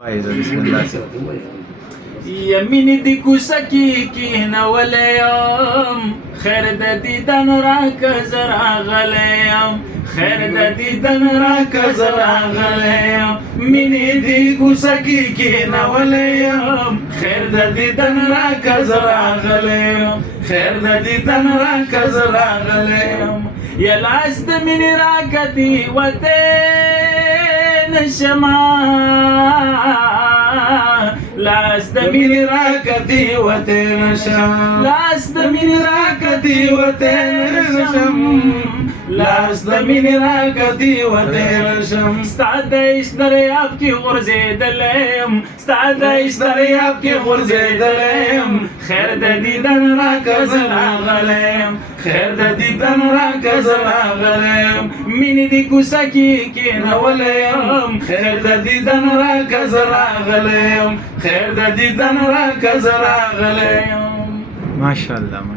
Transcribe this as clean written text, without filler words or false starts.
بسم الله. یمین دی کوسه کی نولیم خیر د دیدن را کزرا غلیم خیر د دیدن را کزرا غلیم مینی دی کوسه کی نولیم خیر د دیدن را کزرا غلیم خیر د دیدن را کزرا غلیم یلاس د مینی را کتی وته نشما لاس د مینې راکتي وته نشم لاس د مینې راکتي وته نشم لاس د مینې راکتي وته نشم ستا د عشق دریاب کې غورځېدلی یم ستا د عشق دریاب کې غورځېدلی یم خیر د دیدن راکه زه راغلی یم خیر د دیدن راکه زه راغلی یم مینې دې کوڅه کې کېنولی یم خیر د دیدن راکه زه راغلی یم خیر د دیدن راکه زه راغلی یم. ماشاءالله.